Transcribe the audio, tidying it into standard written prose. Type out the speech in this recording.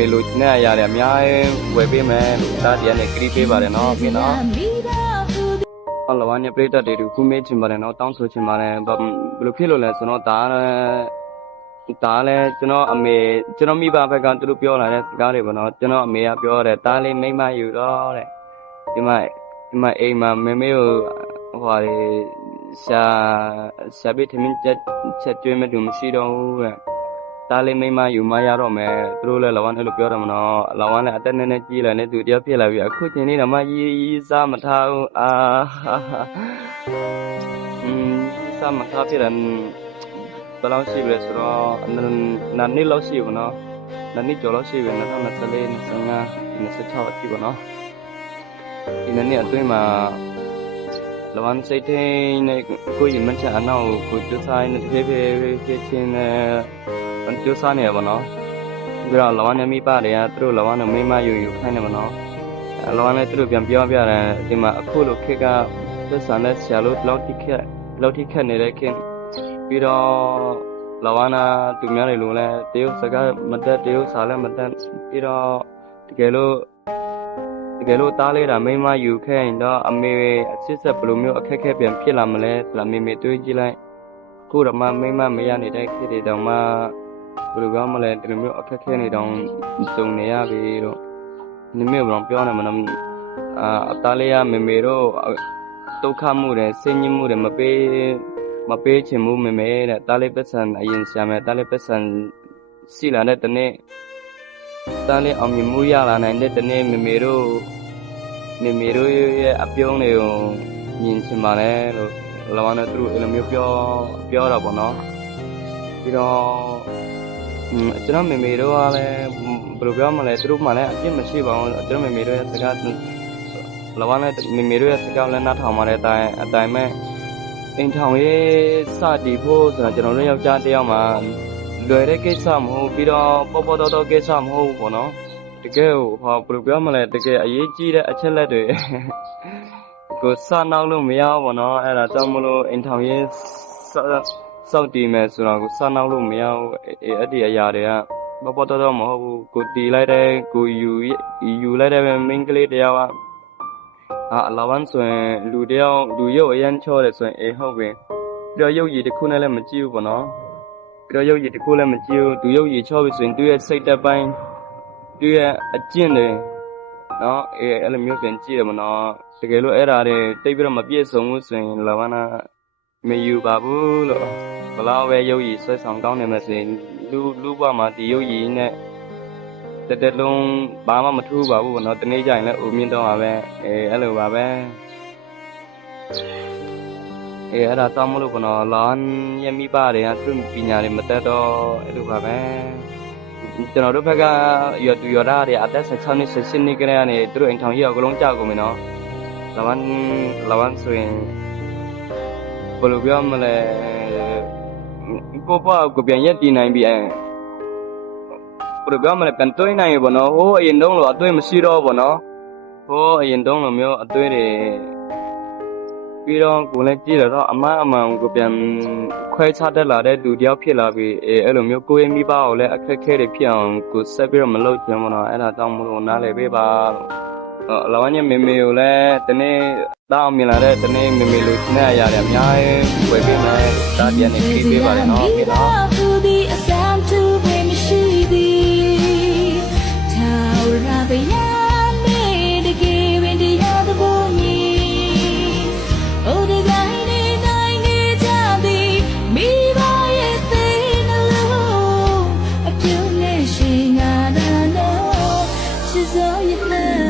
မေလူနဲ့ရတယ်အများဝယ်ပေးမယ်လို့တားတရားနဲ့ခရီးပေးပါတယ်နော်မင်းနော်ဟောလဝါနဲ့ပြိတ္တတွေခုမေးချင်ပါတယ်နော်တောင်းဆိုချင်ပါတယ်ဘယ်လိုဖြစ်လို့လဲဆိုတော့ဒါလည်းကျွန်တော်အမေကျွန်တော်မိဘဘက်ကသူတို့ပြောလာတဲ့စကားတွေပေါ့နော်ကျွန်တော်အမေကပြောတယ်တားလေးမိမယူတော့တဲ့ဒီမှာအိမ်မှာမေမေကိုဟိုလေရှာပေးထမင်းချက်ကျွေးမတူမရှိတော့ဘူးတဲ့တားလေးမိမယူမရတော့မယ်သူတို့လည်းလဝါနဲ့လို့ပြောတယ်မနော်လဝါနဲ့အသက်နည်းနည်းကြီးလာနေသူတယောက်ဖြစ်လာပြီအခုချိန်လေးတော့မှရေးစားမထားဘူးစားမထားဖြစ်တယ်ဘယ်လောက်ရှိပြီလဲဆိုတော့နာနှစ်လောက်ရှိပါတော့နာနှစ်ကျော်လောက်ရှိပြီ2024 25 26အထိပါနော်ဒီနေ့အတွင်းမှာလဝမ်းစိတ်ထိန်နဲ့ကိုယ်ရင်မချအနောက်ကိုကျစားနေတဖြည်းဖြည်းချင်းနဲ့ကျစားနေရပါတော့ပြီးတော့လဝမ်းနဲ့မိပါတွေကသူတို့လဝမ်းနဲ့မိမယူခိုင်းနေပါတော့လဝမ်းနဲ့သူတို့ပြန်ပြောပြတယ်ဒီမှာအခုလိုခက်ကသက်ဆန်တဲ့ဆရာလို့လောက်ထိခက်နေတဲ့ခင်ပြီးတော့လဝနာသူများတွေလိုလဲတရုတ်စကားမတက်တရုတ်စာလည်းမတက်ပြီးတော့တကယ်လို့တားလေးတာမိမယူခဲ့ရင်တော့အမေအစစ်ဆက်ဘယ်လိုမျိုးအခက်အခဲပြန်ဖြစ်လာမလဲဆိုတာမေတွေးကြည့်လိုက်ခုတော့မှမိမမရနေတဲ့ခေတ်တွေတောင်မှဘယ်လိုကောင်းမလဲဒီလိုမျိုးအခက်အခဲနေတောင်စုံနေရပြီတော့နိမေဘောင်ပြောနေမှာအတားလေးကမေတို့ဒုက္ခမှုတွေဆင်းရဲမှုတွေမပေးချင်မှုမေတဲ့တားလေးပတ်စံအရင်ရှာမယ်တားလေးပတ်စံစီလာတဲ့တနေ့တားလေးအောင်မြင်မှုရလာနိုင်တဲ့တနေ့မေတို့ရဲ့အပြုံးတွေကိုမြင်ချင်ပါလေလို့လဝါနဲ့သူတို့အဲ့လိုမျိုးပြောတာပေါ့နော်ပြီးတော့ကျွန်တော်မေတို့ကလည်းဘယ်လိုပြောမလဲသူတို့မှလည်းအပြစ်မရှိပါဘူးကျွန်တော်မေတို့ရဲ့စကားလဝါနဲ့မေတို့ရဲ့စကားလည်းနားထောင်ပါတဲ့အတိုင်းမဲ့အိမ်ထောင်ရေးစတည်ဖို့ဆိုတာကျွန်တော်တို့ယောက်ျားတယောက်မှာလွယ်တဲ့ကိစ္စမဟုတ်ပြီးတော့ပေါ်တော်ကိစ္စမဟုတ်ဘူးပေါ့နော်တကယ်ဟောဘယ်လိုပြောမလဲတကယ်အရေးကြီးတဲ့အချက်လက်တွေကိုစနောက်လို့မရဘူးပေါ့နော်အဲ့ဒါကြောင့်မလို့အိမ်ထောင်ရေးစောက်တည်မယ်ဆိုတော့ကိုစနောက်လို့မရဘူးအဲ့ဒီအရာတွေကပေါ်တော်မဟုတ်ဘူးကိုတည်လိုက်တဲ့ကိုယူလိုက်တဲ့မိန်းကလေးတယောက်ကလဝမ်းဆိုရင်လူရုပ်အရန်ချောတယ်ဆိုရင်ဟုတ်ပြီပြီးတော့ရုပ်ရည်တစ်ခုနဲ့လည်းမကြည့်ဘူးပေါ့နော်ပြီးတော့ရုပ်ရည်တစ်ခုလည်းမကြည့်ဘူးသူရုပ်ရည်ချောပြီဆိုရင်သူ့ရဲ့စိတ်သက်ပိုင်းသူ့ရဲ့အကျင့်တွေနော်အဲ့လိုမျိုးပြန်ကြည့်တယ်ပေါ့နော်တကယ်လို့အဲ့ဓာတွေတိတ်ပြီးတော့မပြည့်စုံဘူးဆိုရင်လဝမ်းနာမယူပါဘူးလို့ဘလောက်ပဲရုပ်ရည်ဆွဲဆောင်ကောင်းနေမှဆိုရင်လူဘဝမှာဒီရုပ်ရည်နဲ့တက်လုံးဘာမှမထူးပါဘူးပေါ့နော်တနေ့ကျရင်လည်းအိုမြင့်တော့ပါပဲအဲ့လိုပါပဲအဲ့ဒါတောင်းမလို့ပေါ့နော်လောင်းရမိပါတယ်သူပညာတွေမတက်တော့အဲ့လိုပါပဲကျွန်တော်တို့ဘက်ကရွာသူရွာသားတွေအသက်16နှစ်17နှစ်ကလေးကနေသူတို့အိမ်ထောင်ကြီးအကလုံးကြောက်ကုန်ပြီနော်လဝမ်းဆိုရင်ဘယ်လိုပြောမလဲကိုပေါ့ကိုပြန်ရက်တည်နိုင်ပြီဘယ်လိုပြောမလဲပြန်တွေးနိုင်ပြီပေါ့နော်ဟိုးအရင်တုန်းလိုအတွေးမရှိတော့ပေါ့နော်ဟိုးအရင်တုန်းလိုမျိုးအတွေးတွေပြီးတော့ကိုလည်းကြည့်တော့အမှန်ကိုပြန်ခွဲခြားတက်လာတဲ့လူတယောက်ဖြစ်လာပြီအဲ့လိုမျိုးကိုယ့်ရဲ့မိဘကိုလည်းအခက်အခဲတွေဖြစ်အောင်ကိုဆက်ပြီးတော့မလုပ်ချင်ဘူးနော်အဲ့ဒါကြောင့်မလို့နားလည်ပေးပါလဝါညမေကိုလည်းတနေ့တောင်းမြင်လာတဲ့တနေ့မေလိုချင်တဲ့အရာတွေအများကြီးဝယ်ပေးမယ်တားပြန်နေပြီးပေးပါလေနော်ပြီးတော့She's all you love.